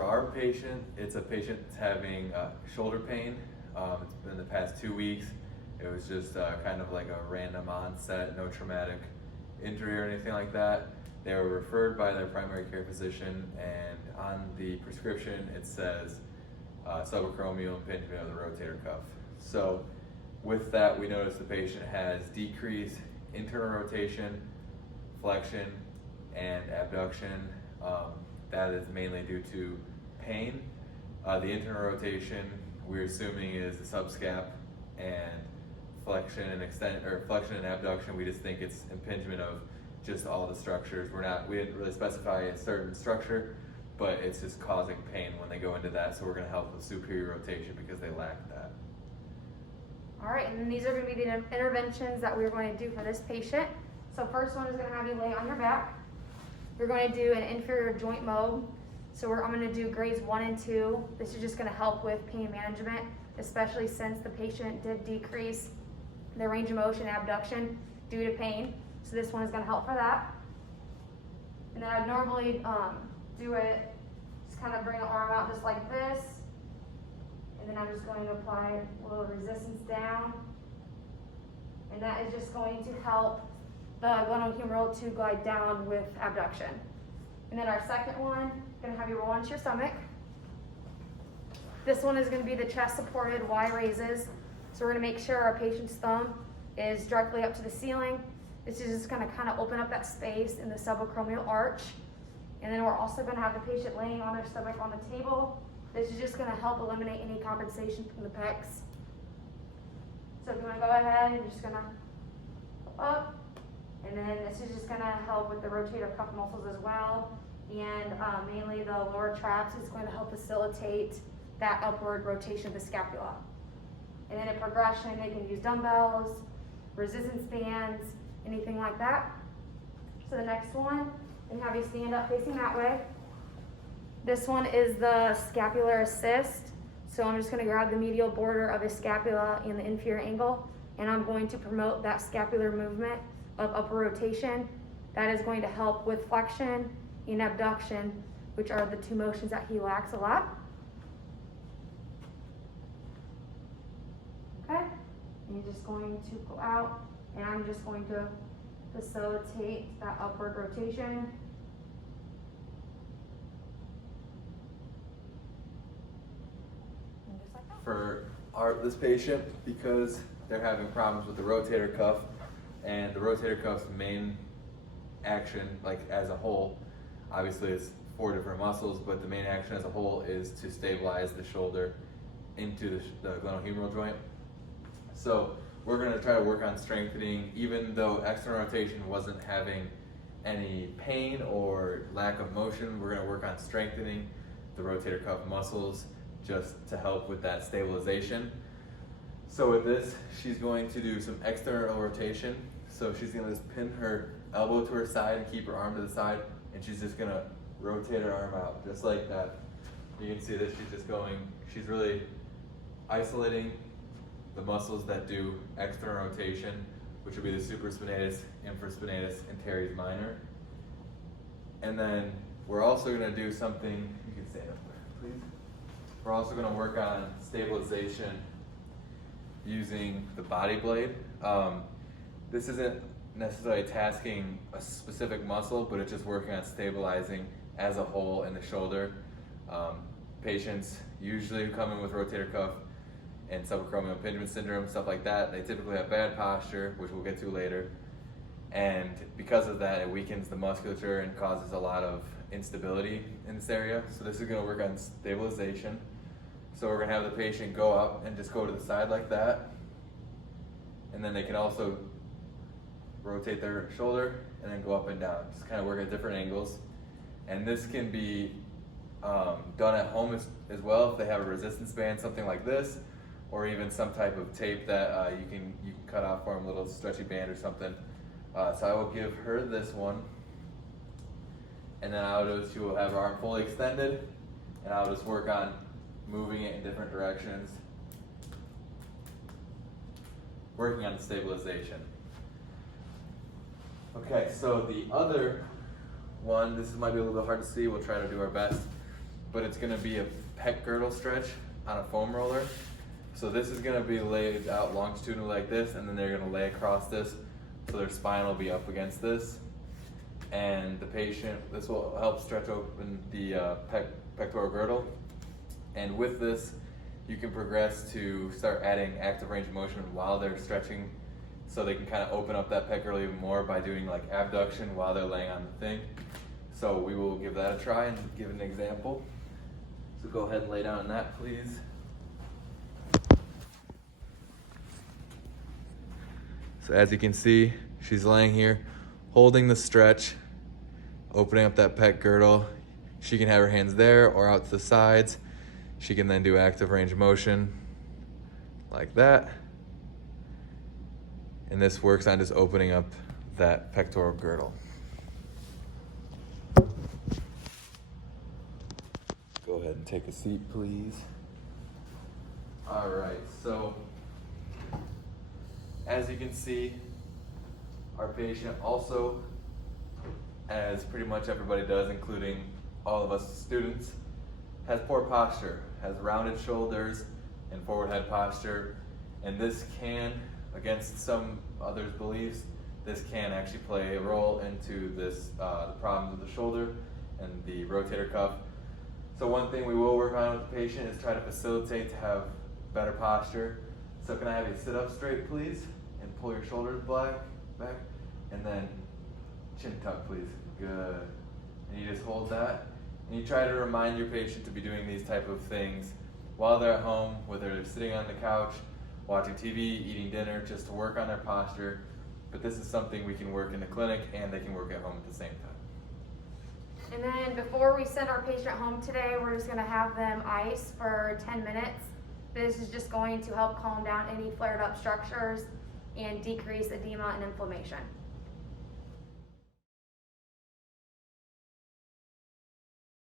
For our patient, it's a patient that's having shoulder pain. It's been the past 2 weeks. It was just kind of like a random onset, no traumatic injury or anything like that. They were referred by their primary care physician, and on the prescription it says subacromial impingement of the rotator cuff. So with that, we noticed the patient has decreased internal rotation, flexion, and abduction. That is mainly due to pain. The internal rotation we're assuming is the subscap, and flexion and abduction, we just think it's impingement of just all the structures. We didn't really specify a certain structure, but it's just causing pain when they go into that. So we're going to help with superior rotation because they lack that. All right, and then these are going to be the interventions that we're going to do for this patient. So first one is going to have you lay on your back. We're going to do an inferior joint mode. So I'm going to do grades 1 and 2. This is just going to help with pain management, especially since the patient did decrease their range of motion and abduction due to pain. So this one is going to help for that. And then I'd normally do it, just kind of bring the arm out just like this. And then I'm just going to apply a little resistance down. And that is just going to help the glenohumeral to glide down with abduction. And then our second one, going to have you roll onto your stomach. This one is going to be the chest supported Y raises. So we're going to make sure our patient's thumb is directly up to the ceiling. This is just going to kind of open up that space in the subacromial arch. And then we're also going to have the patient laying on their stomach on the table. This is just going to help eliminate any compensation from the pecs. So if you want to go ahead, you're just going to up. And then this is just going to help with the rotator cuff muscles as well. And mainly the lower traps is going to help facilitate that upward rotation of the scapula. And then in progression, they can use dumbbells, resistance bands, anything like that. So the next one, and have you stand up facing that way. This one is the scapular assist. So I'm just going to grab the medial border of his scapula in the inferior angle, and I'm going to promote that scapular movement of upper rotation. That is going to help with flexion and abduction, which are the two motions that he lacks a lot. Okay, and you're just going to go out, and I'm just going to facilitate that upward rotation. And just like that. For this patient, because they're having problems with the rotator cuff, and the rotator cuff's main action, like as a whole, obviously it's 4 different muscles, but the main action as a whole is to stabilize the shoulder into the glenohumeral joint. So we're going to try to work on strengthening, even though external rotation wasn't having any pain or lack of motion. We're going to work on strengthening the rotator cuff muscles just to help with that stabilization. So with this, she's going to do some external rotation. So she's going to just pin her elbow to her side and keep her arm to the side, and she's just going to rotate her arm out just like that. You can see that she's really isolating the muscles that do external rotation, which would be the supraspinatus, infraspinatus, and teres minor. And then we're also going to do something, you can stand up there, please. We're also going to work on stabilization using the body blade. This isn't necessarily tasking a specific muscle, but it's just working on stabilizing as a whole in the shoulder. Patients usually who come in with rotator cuff and subacromial impingement syndrome, stuff like that, they typically have bad posture, which we'll get to later. And because of that, it weakens the musculature and causes a lot of instability in this area. So this is going to work on stabilization. So we're going to have the patient go up and just go to the side like that. And then they can also rotate their shoulder and then go up and down. Just kind of work at different angles. And this can be done at home as well if they have a resistance band, something like this, or even some type of tape that you can cut off for them, a little stretchy band or something. So I will give her this one, and then she will have her arm fully extended, and I'll just work on moving it in different directions, working on the stabilization. Okay, so the other one, this might be a little bit hard to see, we'll try to do our best. but it's gonna be a pec girdle stretch on a foam roller. So this is gonna be laid out longitudinally like this, and then they're gonna lay across this, so their spine will be up against this. And the patient, this will help stretch open the pectoral girdle. And with this, you can progress to start adding active range of motion while they're stretching, so they can kind of open up that pec girdle even more by doing like abduction while they're laying on the thing. So we will give that a try and give an example. So go ahead and lay down on that, please. So as you can see, she's laying here, holding the stretch, opening up that pec girdle. She can have her hands there or out to the sides. She can then do active range of motion like that. And this works on just opening up that pectoral girdle. Go ahead and take a seat, please. All right, so as you can see, our patient also, as pretty much everybody does, including all of us students, has poor posture, has rounded shoulders and forward head posture, and this can, against some others' beliefs, this can actually play a role into this the problems with the shoulder and the rotator cuff. So one thing we will work on with the patient is try to facilitate to have better posture. So can I have you sit up straight, please, and pull your shoulders back, and then chin tuck, please. Good. And you just hold that, and you try to remind your patient to be doing these type of things while they're at home, whether they're sitting on the couch, watching TV, eating dinner, just to work on their posture. But this is something we can work in the clinic and they can work at home at the same time. And then before we send our patient home today, we're just gonna have them ice for 10 minutes. This is just going to help calm down any flared up structures and decrease edema and inflammation.